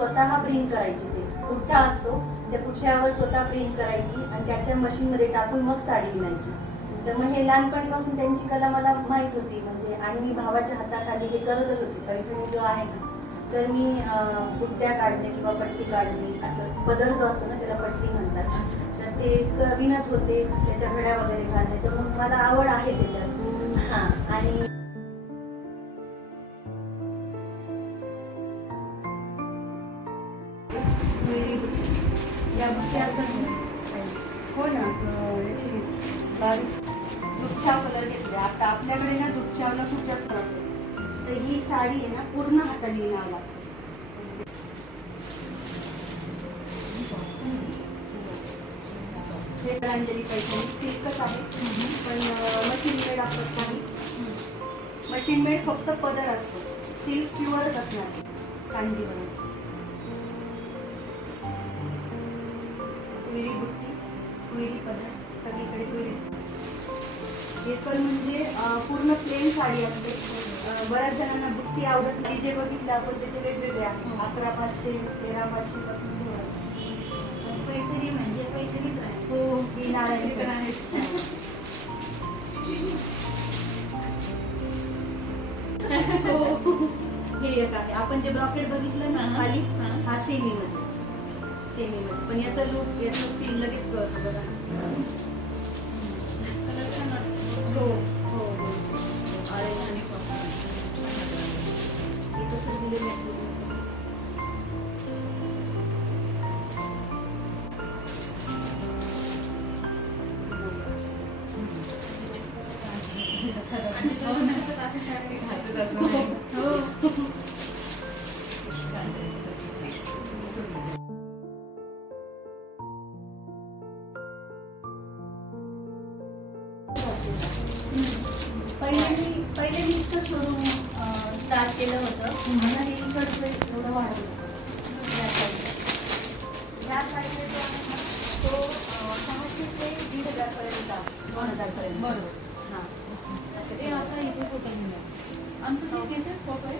स्वतः प्रिंट करायची. ते पुठ्ठा असतो, त्या पुठ्ठ्यावर स्वतः प्रिंट करायची आणि त्याच्या मशीनमध्ये टाकून मग साडी विणायची. तर मग हे लहानपणीपासून त्यांची कला मला माहीत होती. म्हणजे आणि मी भावाच्या हाताखाली हे करतच होते. पैठणी जो आहे ना, तर मी पुठ्ठ्या काढणे किंवा पट्टी काढणे, असं पदर जो असतो ना त्याला पट्टी म्हणतात, तर ते विणत होते. त्याच्या घड्या वगैरे घालणे, तर मग मला आवड आहे त्याच्यात. हां. आणि या बुट्ट्या असतात ना, हो ना, याची 22 दुधछाव कलर घेतले. आता आपल्याकडे ना दुधछावला खूप जास्त लागतो. तर ही साडी आहे ना पूर्ण हाताने विणावं लागतं. हे अंजली पैठणी सिल्कच आहे, पण मशीन मेड असतात काही. मशीन मेड फक्त पदर असतो, सिल्क प्युअरच असणार कांजीवरून. कुयरी बुट्टी, कुयरी पदर, सगळीकडे कुयरी. हे पण म्हणजे पूर्ण प्लेन साडी असते. बऱ्याच जणांना बुट्टी आवडत नाही. जे बघितलं आपण त्याचे वेगवेगळे आहे. 11,500, 13,500 पासून सुरू आहे. पैठणी म्हणजे पैठणी काय? हो, ही नारायणी पण आहे. हो, हे एक आहे. आपण जे ब्रॉकेट बघितलं ना खाली, हा सेमी मध्ये, पण याचा लुक, याचं फील लगेच कळतो बघा. कलर छान वाटतो. हो हो हो. ऑरेंज आणि सॉफ्ट. हे कसं दिलेलं आहे. आणि लग्नात अशी साडी घालतात असं नाही. हो. छान त्याच्यासाठी. पहिले मी इतकं शोरूम स्टार्ट केलं होतं. मला हे इकडचं एवढं वाढवलं होतं. ह्या साईडला जो आहे ना, तो 600 ते 1,500 पर्यंत, 2,000 पर्यंत. बरोबर. हां. ते आता इथे फोटो घेऊया. आमचं ते सेटच फोटो आहे.